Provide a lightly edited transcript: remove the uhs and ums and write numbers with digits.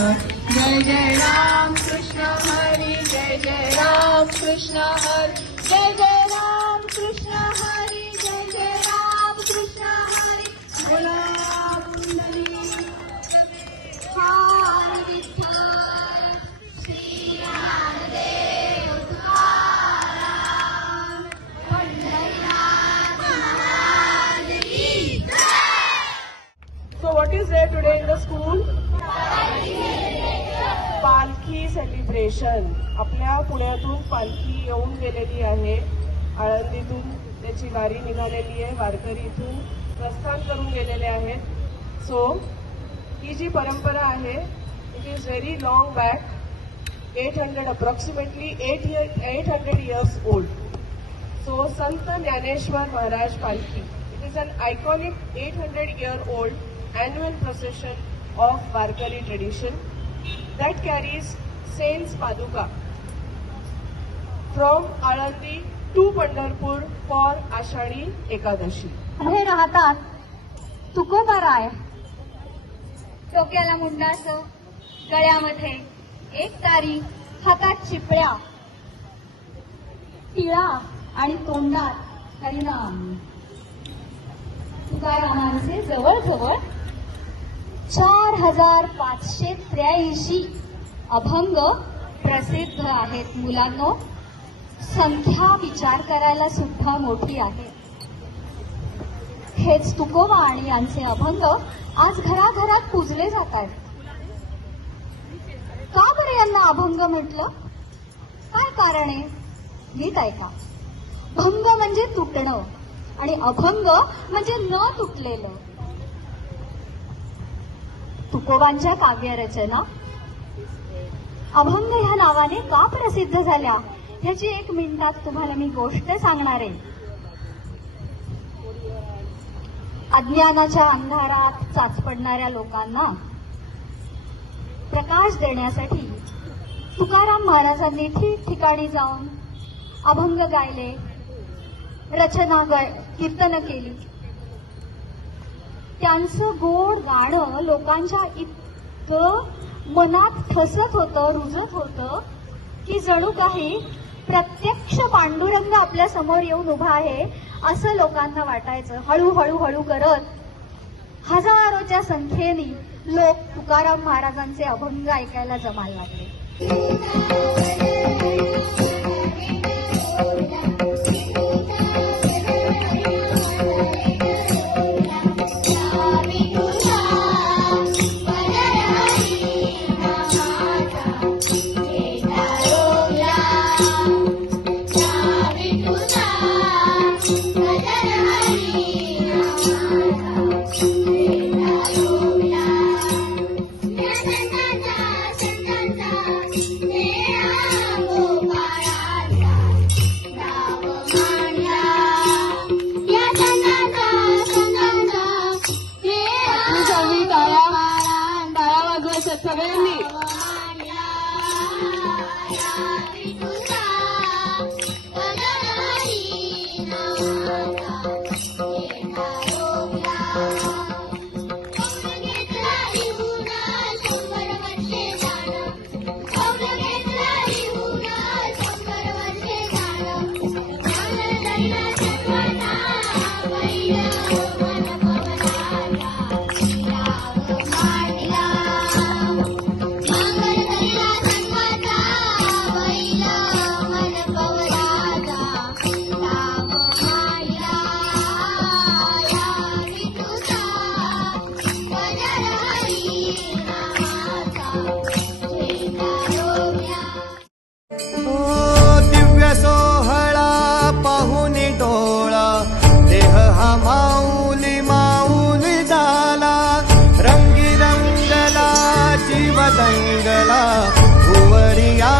जय जय राम कृष्ण हरी, जय जय राम कृष्ण हरी, जय जय राम कृष्ण हरी, जय जय राम कृष्ण हरी. बोला पुंडलिक हरी विठ्ठल श्री ज्ञानदेव तुकाराम पंढरीनाथ महाराज की जय. So what is there today in the school? पालखी सेलिब्रेशन. आपल्या पुण्यातून पालखी येऊन गेलेली आहे. आळंदीतून त्याची वारी निघालेली आहे. वारकरी इथून प्रस्थान करून गेलेले आहेत. सो ही जी परंपरा आहे it is very long back, 800 approximately 800 years old. So Sant Dnyaneshwar Maharaj Palkhi, it is an iconic 800-year-old annual procession of Varkari tradition that carries Saints Paduka from Alandi to Pandharpur for Ashadi Ekadashi. हे राहतात तुकोबाराय, डोक्याला मुंडासं, गळ्यामध्ये एक तारी, हातात चिपळ्या, टिळा आणि तोंडात हरिनाम. तुकारामांचे जवळजवळ 4583 अभंग प्रसिद्ध आहेत. मुलांनो, संख्या विचार करायला सुद्धा मोठी आहे. हेच तुकोबा आणि यांचे अभंग आज घराघरात पूजले जात आहेत. का बरं यांना अभंग म्हटलं? काय कारण आहे? गीत ऐका. भंग म्हणजे तुटणं आणि अभंग म्हणजे न तुटलेलं. तुकोबांच्या काव्यरचना अभंग ह्या नावाने का प्रसिद्ध झाल्या ह्याची 1 मिनिटात तुम्हाला मी गोष्ट सांगणार आहे. अज्ञानाच्या अंधारात चाचपडणाऱ्या लोकांना प्रकाश देण्यासाठी तुकाराम महाराजांनी ठिकठिकाणी जाऊन अभंग गायले, रचना कीर्तन केली. त्यांचं गोड गाणं लोकांच्या इतकं मनात ठसत होतं, रुजत होतं की जणू काही प्रत्यक्ष पांडुरंग आपल्या समोर येऊन उभा आहे असं लोकांना वाटायचं. हळूहळू हळू करत हजारोच्या संख्येने लोक तुकाराम महाराजांचे अभंग ऐकायला जमायला लागले. सगळ्यांनी माऊली माऊली झाला, रंगी रंगला जीव दंगला, भुवरिया